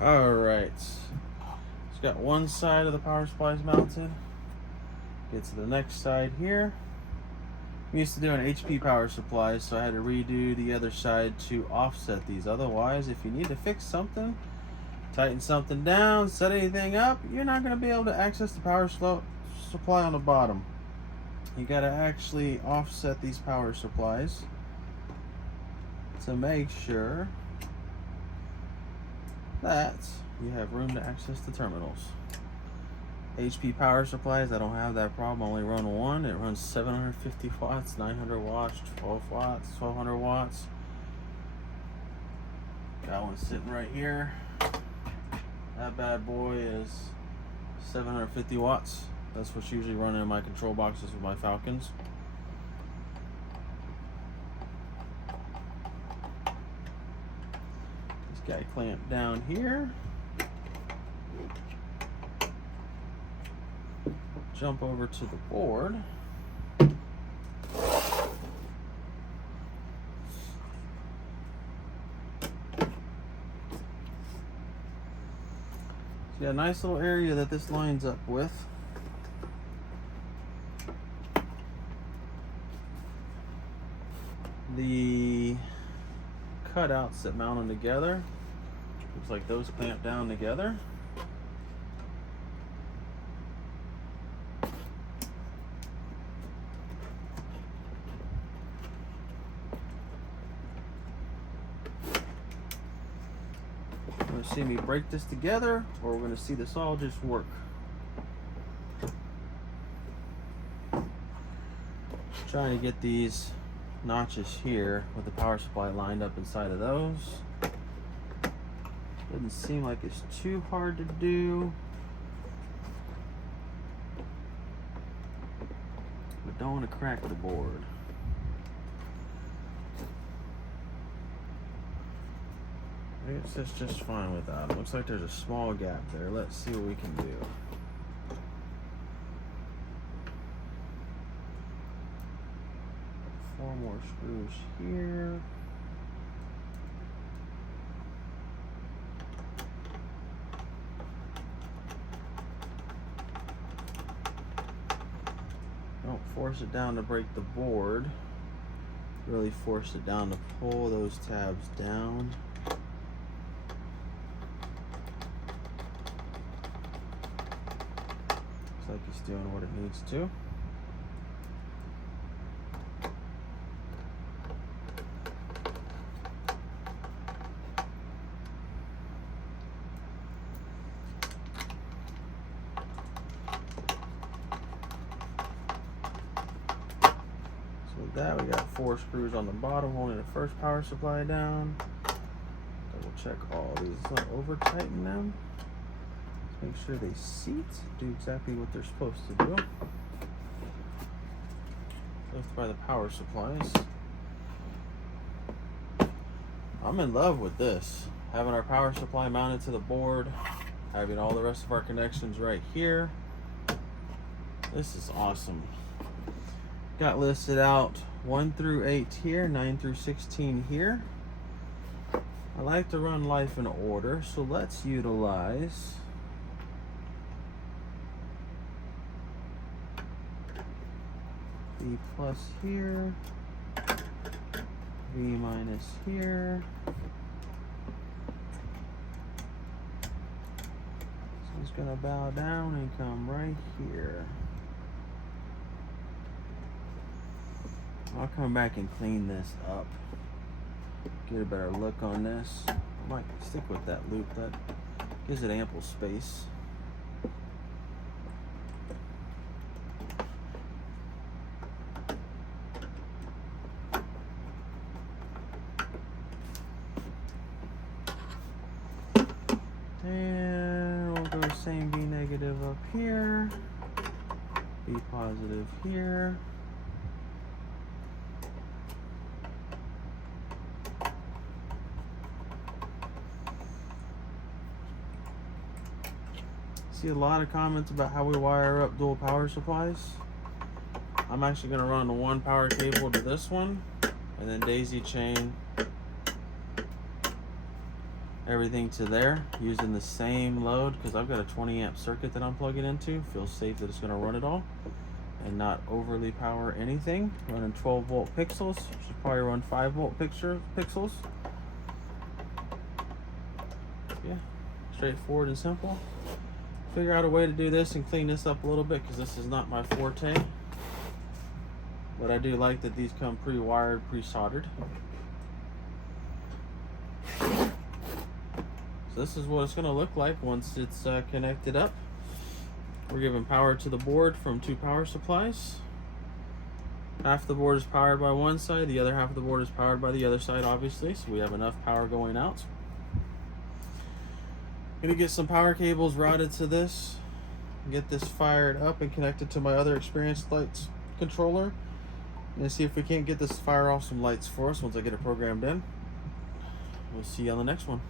Alright. It's got one side of the power supplies mounted. Get to the next side here. We used to do an HP power supply, so I had to redo the other side to offset these. Otherwise, if you need to fix something, tighten something down, set anything up, you're not going to be able to access the power supply on the bottom. You got to actually offset these power supplies to make sure that you have room to access the terminals. HP power supplies, I don't have that problem. I only run one. It runs 750 watts, 900 watts, 12 watts, 1200 watts. Got one sitting right here. That bad boy is 750 watts. That's what's usually running in my control boxes with my Falcons. This guy clamped down here. Jump over to the board. So you got a nice little area that this lines up with. The cutouts that mount them together, looks like those clamp down together. You're going to see me break this together, or we're going to see this all just work. Trying to get these notches here with the power supply lined up inside of those. Doesn't seem like it's too hard to do, but don't want to crack the board. It's just fine without it. Looks like there's a small gap there. Let's see what we can do. Four more screws here. Don't force it down to break the board. Really force it down to pull those tabs down. Looks like it's doing what it needs to. With that, we got 4 screws on the bottom holding the first power supply down. Double check all these. Let's not over tighten them. Let's make sure they seat, do exactly what they're supposed to do. Lift by the power supplies. I'm in love with this. Having our power supply mounted to the board, having all the rest of our connections right here. This is awesome. Got listed out 1 through 8 here, 9 through 16 here. I like to run life in order, so let's utilize V plus here, V minus here. So it's gonna bow down and come right here. I'll come back and clean this up, get a better look on this. I might stick with that loop, that gives it ample space. And we'll go same V negative up here, V positive here. See a lot of comments about how we wire up dual power supplies. I'm actually going to run one power cable to this one and then daisy chain everything to there using the same load, because I've got a 20 amp circuit that I'm plugging into. Feels safe that it's going to run it all and not overly power anything. Running 12 volt pixels. Should probably run 5 volt pixels. Yeah, straightforward and simple. Figure out a way to do this and clean this up a little bit, because this is not my forte. But I do like that these come pre-wired, pre-soldered. So this is what it's going to look like once it's connected up. We're giving power to the board from 2 power supplies. Half the board is powered by one side, the other half of the board is powered by the other side, obviously, so we have enough power going out. Gonna get some power cables routed to this, get this fired up and connected to my other Experience Lights controller, and see if we can't get this to fire off some lights for us once I get it programmed in. We'll see you on the next one.